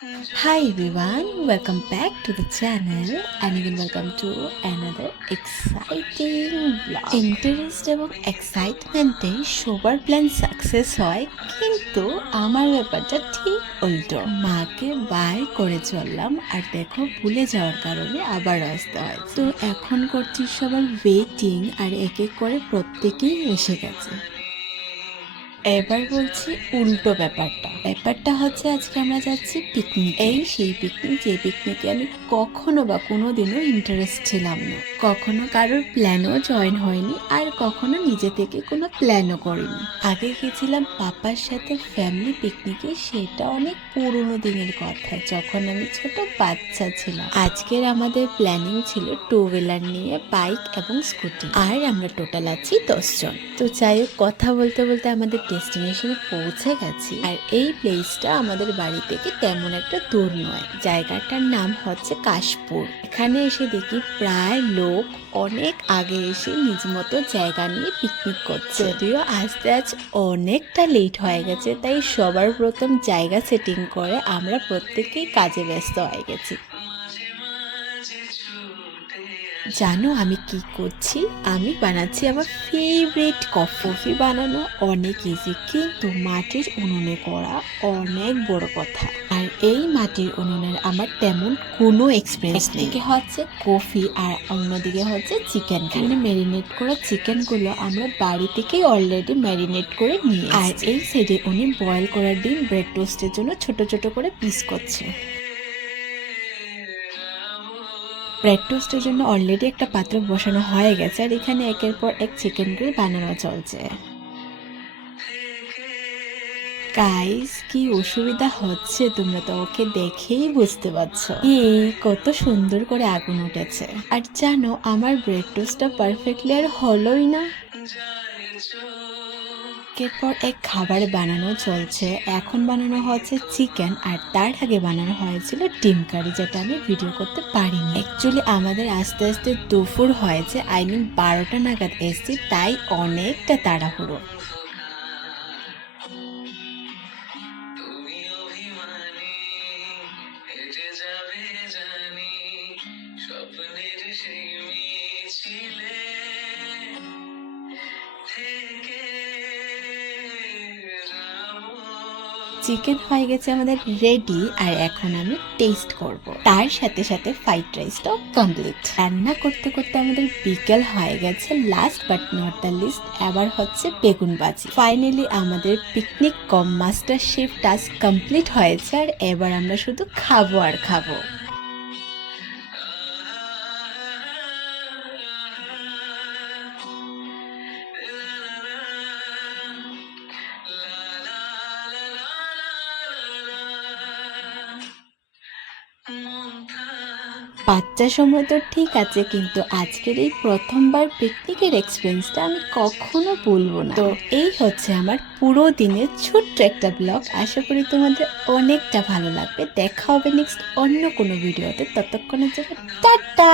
Hi everyone, welcome back to the channel and again welcome to another exciting vlog. Interest এবং এক্সাইটমেন্টে সবার plan success হয় কিন্তু আমার ব্যাপারটা ঠিক উল্টো। মাকে বাই করে চললাম আর দেখো ভুলে যাওয়ার কারণে আবার আসতে হয় তো এখন করছি সবার ওয়েটিং আর এক এক করে প্রত্যেকেই এসে গেছে। এবার বলছি উল্টো ব্যাপারটা। ব্যাপারটা হচ্ছে আজকে আমরা যাচ্ছি পিকনিক এই সেই পিকনিক যে পিকনিকে আমি কখনো বা কোনো দিনও ইন্টারেস্ট ছিলাম না। কখনো কারোর প্ল্যানও জয়েন হয়নি আর কখনো নিজে থেকে কোনো প্ল্যানও করিনি। আগে গেছিলাম পাপার সাথে ফ্যামিলি পিকনিকে সেটা অনেক পুরোনো দিনের কথা, যখন আমি ছোট বাচ্চা ছিলাম। আজকের আমাদের প্ল্যানিং ছিল টু হুইলার নিয়ে বাইক এবং স্কুটি আর আমরা টোটাল আছি দশজন তো যাই হোক, কথা বলতে বলতে আমাদের ডেস্টিনেশনে পৌঁছে গেছি। আর এই প্লেসটা আমাদের বাড়ি থেকে তেমন একটা দূর নয়। জায়গাটার নাম হচ্ছে কাশপুর। এখানে এসে দেখি প্রায় লোক অনেক আগে এসে নিজ মতো জায়গা নিয়ে পিকনিক করছে। যদিও আস্তে আজ অনেকটা লেট হয়ে গেছে, তাই সবার প্রথম জায়গা সেটিং করে আমরা প্রত্যেকেই কাজে ব্যস্ত হয়ে গেছি। জানো আমি কি করছি? আমি বানাচ্ছি আমার ফেভারিট কফি বানানো। অনেক ইজি কিন্তু মাটির উনুনে করা অনেক বড় কথা। আর এই মাটির উনুনের আমার তেমন কোনো এক্সপিরিয়েন্স নেই। একদিকে হচ্ছে কফি আর অন্যদিকে হচ্ছে চিকেন এখানে ম্যারিনেট করা চিকেনগুলো আমরা বাড়ি থেকেই অলরেডি ম্যারিনেট করে নিয়ে আর এই সাইডে উনি বয়েল করা ডিম ব্রেড টোস্টের জন্য ছোট ছোট করে পিস করছে। ব্রেড টোস্টের জন্য অলরেডি একটা পাত্র বসানো হয়ে গেছে আর এখানে একের পর এক চিকেন গ্রিল বানানো চলছে। গাইস কি অসুবিধা হচ্ছে তোমরা তো ওকে দেখেই বুঝতে পারছ। এই কত সুন্দর করে আগুন উঠেছে। আর জানো, আমার ব্রেড টোস্টটা পারফেক্টলি আর হলোই না। এরপর এক খাবার বানানো চলছে। এখন বানানো হচ্ছে চিকেন আর তার আগে বানানো হয়েছিল ডিম কারি, যেটা আমি ভিডিও করতে পারিনি। অ্যাকচুয়ালি আমাদের আস্তে আস্তে দুপুর হয়েছে আই মিন বারোটা নাগাদ এসছি, তাই অনেকটা তাড়াহুড়ো। সেই মিছিলে থেকে চিকেন হয়ে গেছে আমাদের রেডি আর এখন আমি টেস্ট করব। তার সাথে সাথে ফ্রাইড রাইসটাও কমপ্লিট রান্না করতে করতে আমাদের বিকেল হয়ে গেছে last but not the least এবার হচ্ছে বেগুন বাজি ফাইনালি আমাদের picnic cum master chef task complete হয়েছে আর এবার আমরা শুধু খাব আর খাব। বাচ্চা সময় তো ঠিক আছে, কিন্তু আজকের এই প্রথমবার পিকনিকের এক্সপিরিয়েন্সটা আমি কখনো ভুলবো না। তো এই হচ্ছে আমার পুরো দিনের ছোট্ট একটা ব্লগ আশা করি তোমাদের অনেকটা ভালো লাগবে। দেখা হবে নেক্সট অন্য কোনো ভিডিওতে ততক্ষণের জন্য টাটা!